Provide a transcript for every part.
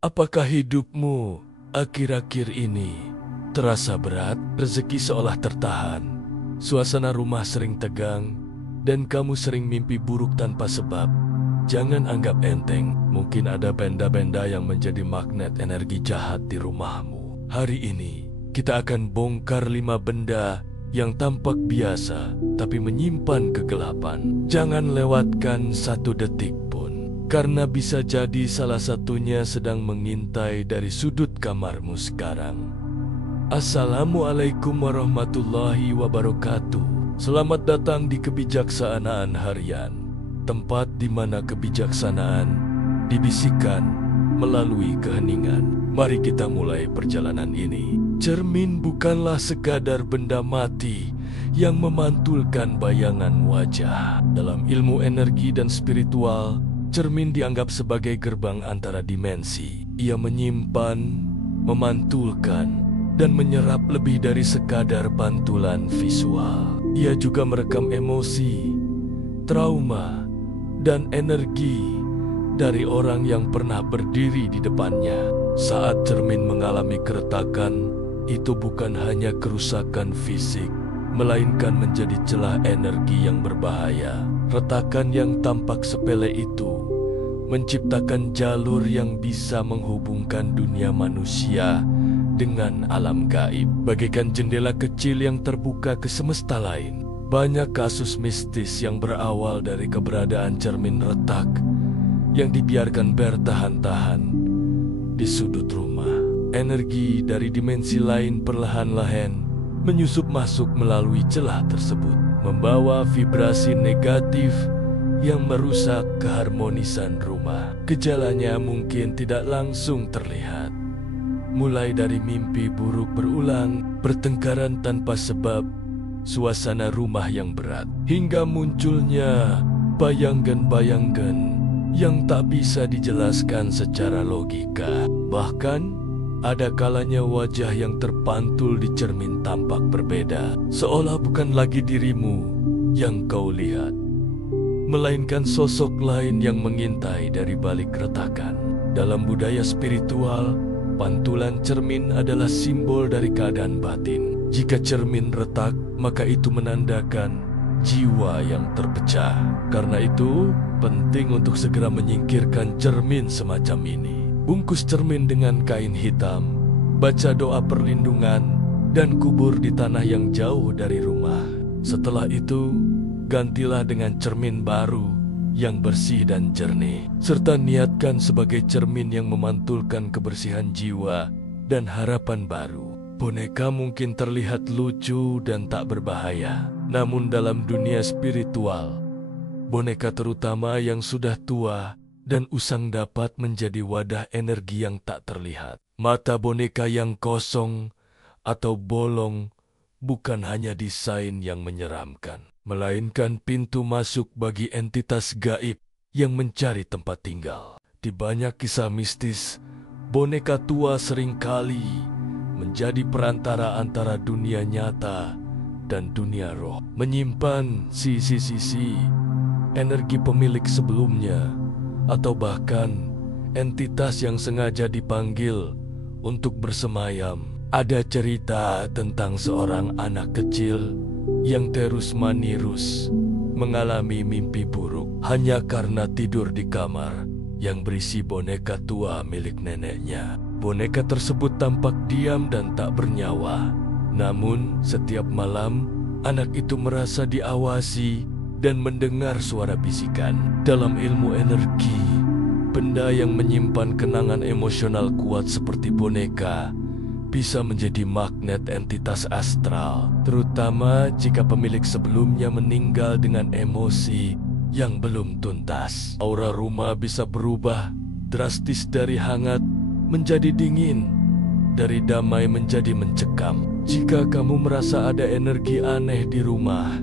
Apakah hidupmu akhir-akhir ini terasa berat? Rezeki seolah tertahan, suasana rumah sering tegang, dan kamu sering mimpi buruk tanpa sebab. Jangan anggap enteng, mungkin ada benda-benda yang menjadi magnet energi jahat di rumahmu. Hari ini, kita akan bongkar 5 benda yang tampak biasa, tapi menyimpan kegelapan. Jangan lewatkan 1 detik pun, karena bisa jadi salah satunya sedang mengintai dari sudut kamarmu sekarang. Assalamualaikum warahmatullahi wabarakatuh. Selamat datang di Kebijaksanaan Harian, tempat di mana kebijaksanaan dibisikkan melalui keheningan. Mari kita mulai perjalanan ini. Cermin bukanlah sekadar benda mati yang memantulkan bayangan wajah. Dalam ilmu energi dan spiritual, cermin dianggap sebagai gerbang antara dimensi. Ia menyimpan, memantulkan, dan menyerap lebih dari sekadar pantulan visual. Ia juga merekam emosi, trauma, dan energi dari orang yang pernah berdiri di depannya. Saat cermin mengalami keretakan, itu bukan hanya kerusakan fisik, melainkan menjadi celah energi yang berbahaya. Retakan yang tampak sepele itu menciptakan jalur yang bisa menghubungkan dunia manusia dengan alam gaib, bagaikan jendela kecil yang terbuka ke semesta lain. Banyak kasus mistis yang berawal dari keberadaan cermin retak yang dibiarkan bertahan-tahan di sudut rumah. Energi dari dimensi lain perlahan-lahan menyusup masuk melalui celah tersebut, membawa vibrasi negatif yang merusak keharmonisan rumah. Gejalanya mungkin tidak langsung terlihat, mulai dari mimpi buruk berulang, pertengkaran tanpa sebab, suasana rumah yang berat, hingga munculnya bayangan-bayangan yang tak bisa dijelaskan secara logika. Bahkan ada kalanya wajah yang terpantul di cermin tampak berbeda, seolah bukan lagi dirimu yang kau lihat, melainkan sosok lain yang mengintai dari balik retakan. Dalam budaya spiritual, pantulan cermin adalah simbol dari keadaan batin. Jika cermin retak, maka itu menandakan jiwa yang terpecah. Karena itu, penting untuk segera menyingkirkan cermin semacam ini. Bungkus cermin dengan kain hitam, baca doa perlindungan, dan kubur di tanah yang jauh dari rumah. Setelah itu, gantilah dengan cermin baru yang bersih dan jernih, serta niatkan sebagai cermin yang memantulkan kebersihan jiwa dan harapan baru. Boneka mungkin terlihat lucu dan tak berbahaya, namun dalam dunia spiritual, boneka terutama yang sudah tua dan usang dapat menjadi wadah energi yang tak terlihat. Mata boneka yang kosong atau bolong bukan hanya desain yang menyeramkan, melainkan pintu masuk bagi entitas gaib yang mencari tempat tinggal. Di banyak kisah mistis, boneka tua seringkali menjadi perantara antara dunia nyata dan dunia roh, menyimpan sisi-sisi energi pemilik sebelumnya, atau bahkan entitas yang sengaja dipanggil untuk bersemayam. Ada cerita tentang seorang anak kecil yang terus-menerus mengalami mimpi buruk hanya karena tidur di kamar yang berisi boneka tua milik neneknya. Boneka tersebut tampak diam dan tak bernyawa. Namun setiap malam anak itu merasa diawasi dan mendengar suara bisikan. Dalam ilmu energi, benda yang menyimpan kenangan emosional kuat seperti boneka bisa menjadi magnet entitas astral, terutama jika pemilik sebelumnya meninggal dengan emosi yang belum tuntas. Aura rumah bisa berubah drastis dari hangat menjadi dingin, dari damai menjadi mencekam. Jika kamu merasa ada energi aneh di rumah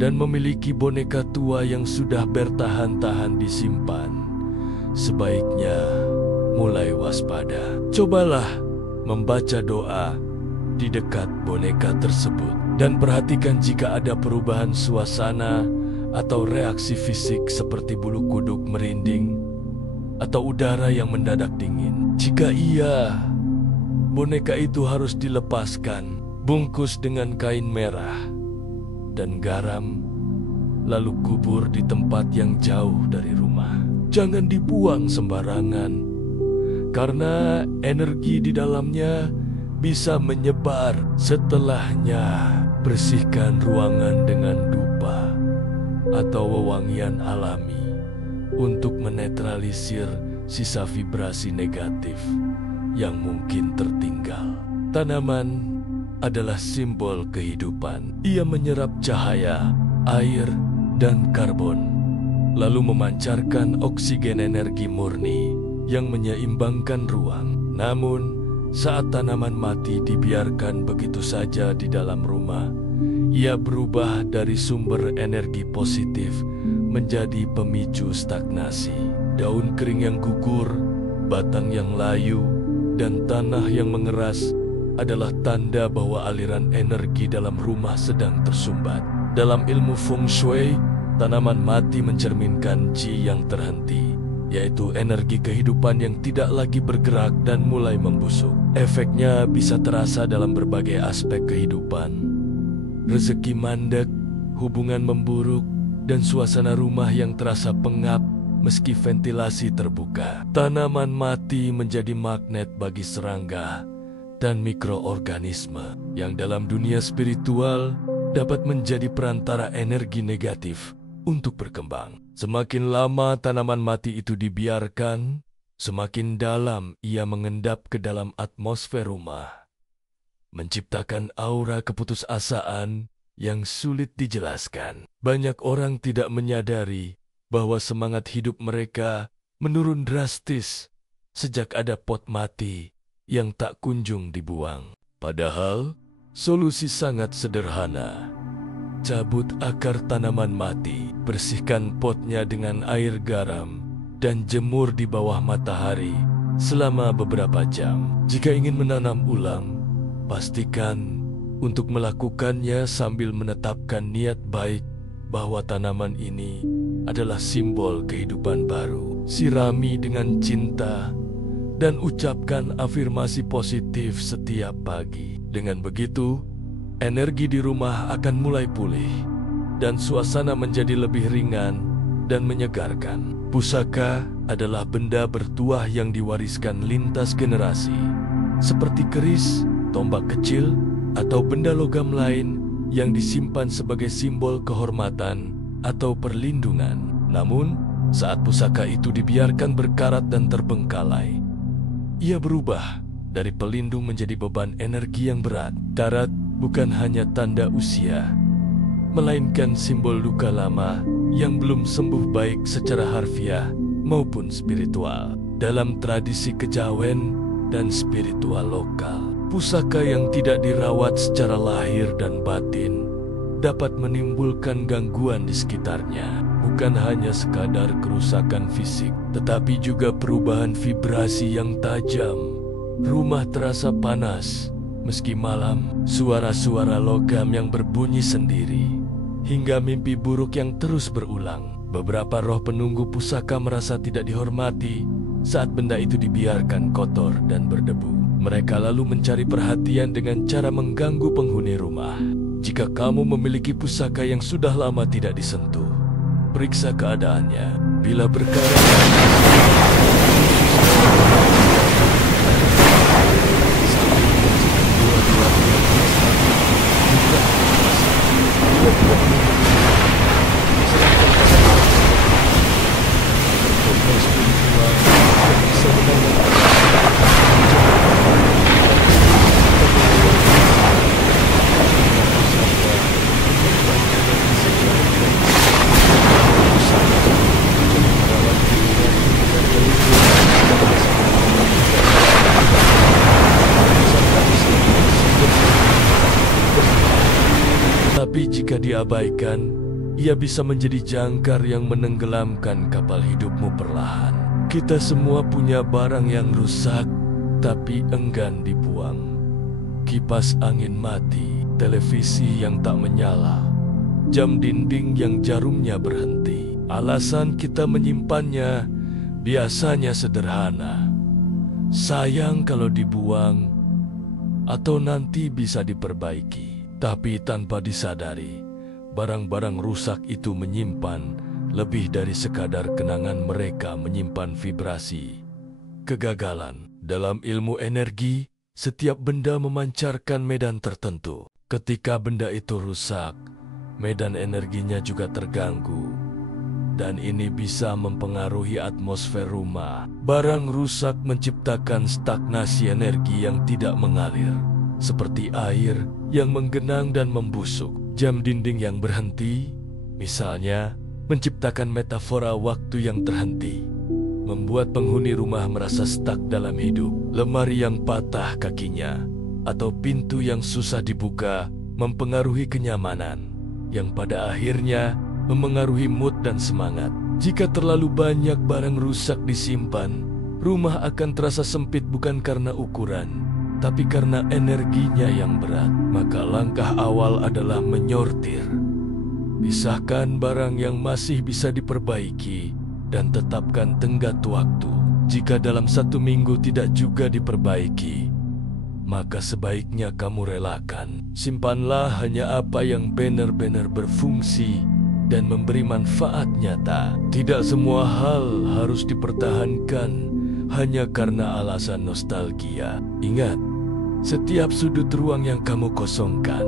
dan memiliki boneka tua yang sudah bertahan-tahan disimpan, sebaiknya mulai waspada. Cobalah membaca doa di dekat boneka tersebut dan perhatikan jika ada perubahan suasana atau reaksi fisik seperti bulu kuduk merinding atau udara yang mendadak dingin. Jika Jika iya, boneka itu harus dilepaskan, bungkus dengan kain merah dan garam, lalu kubur di tempat yang jauh dari rumah. Jangan dibuang sembarangan, karena energi di dalamnya bisa menyebar. Setelahnya, bersihkan ruangan dengan dupa atau wewangian alami untuk menetralisir sisa vibrasi negatif yang mungkin tertinggal. Tanaman adalah simbol kehidupan. Ia menyerap cahaya, air, dan karbon, lalu memancarkan oksigen energi murni yang menyeimbangkan ruang. Namun, saat tanaman mati dibiarkan begitu saja di dalam rumah, ia berubah dari sumber energi positif menjadi pemicu stagnasi. Daun kering yang gugur, batang yang layu, dan tanah yang mengeras adalah tanda bahwa aliran energi dalam rumah sedang tersumbat. Dalam ilmu Feng Shui, tanaman mati mencerminkan Qi yang terhenti, yaitu energi kehidupan yang tidak lagi bergerak dan mulai membusuk. Efeknya bisa terasa dalam berbagai aspek kehidupan. Rezeki mandek, hubungan memburuk, dan suasana rumah yang terasa pengap meski ventilasi terbuka. Tanaman mati menjadi magnet bagi serangga dan mikroorganisme yang dalam dunia spiritual dapat menjadi perantara energi negatif untuk berkembang. Semakin lama tanaman mati itu dibiarkan, semakin dalam ia mengendap ke dalam atmosfer rumah, menciptakan aura keputusasaan yang sulit dijelaskan. Banyak orang tidak menyadari bahwa semangat hidup mereka menurun drastis sejak ada pot mati yang tak kunjung dibuang. Padahal, solusi sangat sederhana. Cabut akar tanaman mati, bersihkan potnya dengan air garam, dan jemur di bawah matahari selama beberapa jam. Jika ingin menanam ulang, pastikan untuk melakukannya sambil menetapkan niat baik bahwa tanaman ini adalah simbol kehidupan baru. Sirami dengan cinta dan ucapkan afirmasi positif setiap pagi. Dengan begitu, energi di rumah akan mulai pulih dan suasana menjadi lebih ringan dan menyegarkan. Pusaka adalah benda bertuah yang diwariskan lintas generasi, seperti keris, tombak kecil, atau benda logam lain yang disimpan sebagai simbol kehormatan atau perlindungan. Namun, saat pusaka itu dibiarkan berkarat dan terbengkalai, ia berubah dari pelindung menjadi beban energi yang berat. Karat bukan hanya tanda usia, melainkan simbol luka lama yang belum sembuh baik secara harfiah maupun spiritual. Dalam tradisi kejawen dan spiritual lokal, pusaka yang tidak dirawat secara lahir dan batin dapat menimbulkan gangguan di sekitarnya. Bukan hanya sekadar kerusakan fisik, tetapi juga perubahan vibrasi yang tajam. Rumah terasa panas, meski malam, suara-suara logam yang berbunyi sendiri, hingga mimpi buruk yang terus berulang. Beberapa roh penunggu pusaka merasa tidak dihormati saat benda itu dibiarkan kotor dan berdebu. Mereka lalu mencari perhatian dengan cara mengganggu penghuni rumah. Jika kamu memiliki pusaka yang sudah lama tidak disentuh, periksa keadaannya. Bila berkara, tapi jika diabaikan, ia bisa menjadi jangkar yang menenggelamkan kapal hidupmu perlahan. Kita semua punya barang yang rusak, tapi enggan dibuang. Kipas angin mati, televisi yang tak menyala, jam dinding yang jarumnya berhenti. Alasan kita menyimpannya biasanya sederhana. Sayang kalau dibuang atau nanti bisa diperbaiki. Tapi tanpa disadari, barang-barang rusak itu menyimpan lebih dari sekadar kenangan. Mereka menyimpan vibrasi kegagalan. Dalam ilmu energi, setiap benda memancarkan medan tertentu. Ketika benda itu rusak, medan energinya juga terganggu. Dan ini bisa mempengaruhi atmosfer rumah. Barang rusak menciptakan stagnasi energi yang tidak mengalir, seperti air yang menggenang dan membusuk. Jam dinding yang berhenti, misalnya, menciptakan metafora waktu yang terhenti, membuat penghuni rumah merasa stuck dalam hidup. Lemari yang patah kakinya atau pintu yang susah dibuka mempengaruhi kenyamanan, yang pada akhirnya memengaruhi mood dan semangat. Jika terlalu banyak barang rusak disimpan, rumah akan terasa sempit bukan karena ukuran, tapi karena energinya yang berat. Maka langkah awal adalah menyortir. Pisahkan barang yang masih bisa diperbaiki dan tetapkan tenggat waktu. Jika dalam 1 minggu tidak juga diperbaiki, maka sebaiknya kamu relakan. Simpanlah hanya apa yang benar-benar berfungsi dan memberi manfaat nyata. Tidak semua hal harus dipertahankan hanya karena alasan nostalgia. Ingat, setiap sudut ruang yang kamu kosongkan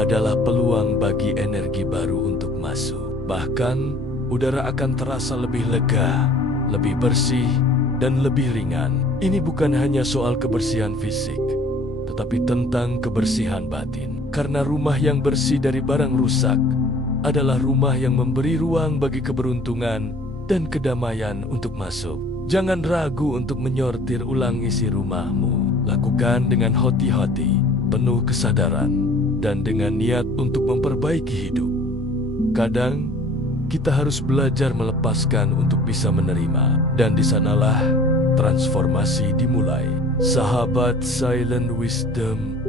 adalah peluang bagi energi baru untuk masuk. Bahkan, udara akan terasa lebih lega, lebih bersih, dan lebih ringan. Ini bukan hanya soal kebersihan fisik, tetapi tentang kebersihan batin. Karena rumah yang bersih dari barang rusak adalah rumah yang memberi ruang bagi keberuntungan dan kedamaian untuk masuk. Jangan ragu untuk menyortir ulang isi rumahmu. Lakukan dengan hati-hati, penuh kesadaran, dan dengan niat untuk memperbaiki hidup. Kadang, kita harus belajar melepaskan untuk bisa menerima. Dan di sanalah transformasi dimulai. Sahabat Silent Wisdom,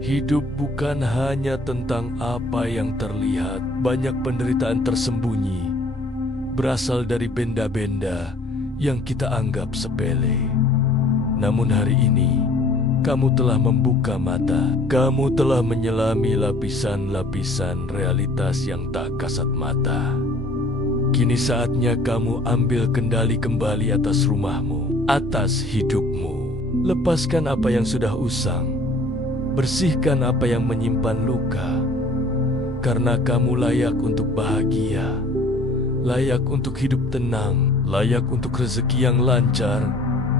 hidup bukan hanya tentang apa yang terlihat. Banyak penderitaan tersembunyi berasal dari benda-benda yang kita anggap sepele. Namun hari ini, kamu telah membuka mata. Kamu telah menyelami lapisan-lapisan realitas yang tak kasat mata. Kini saatnya kamu ambil kendali kembali atas rumahmu, atas hidupmu. Lepaskan apa yang sudah usang. Bersihkan apa yang menyimpan luka. Karena kamu layak untuk bahagia, layak untuk hidup tenang, layak untuk rezeki yang lancar,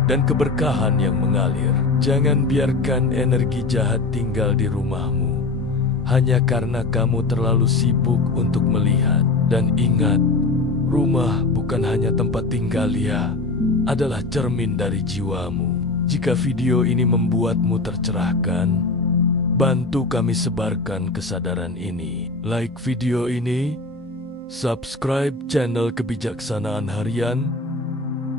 dan keberkahan yang mengalir. Jangan biarkan energi jahat tinggal di rumahmu hanya karena kamu terlalu sibuk untuk melihat. Dan ingat, rumah bukan hanya tempat tinggal ya, adalah cermin dari jiwamu. Jika video ini membuatmu tercerahkan, bantu kami sebarkan kesadaran ini. Like video ini, subscribe channel Kebijaksanaan Harian,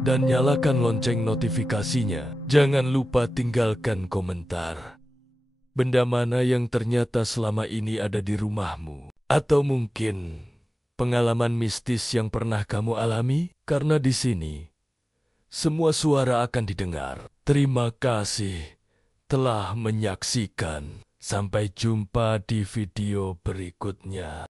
dan nyalakan lonceng notifikasinya. Jangan lupa tinggalkan komentar. Benda mana yang ternyata selama ini ada di rumahmu? Atau mungkin pengalaman mistis yang pernah kamu alami? Karena di sini, semua suara akan didengar. Terima kasih telah menyaksikan. Sampai jumpa di video berikutnya.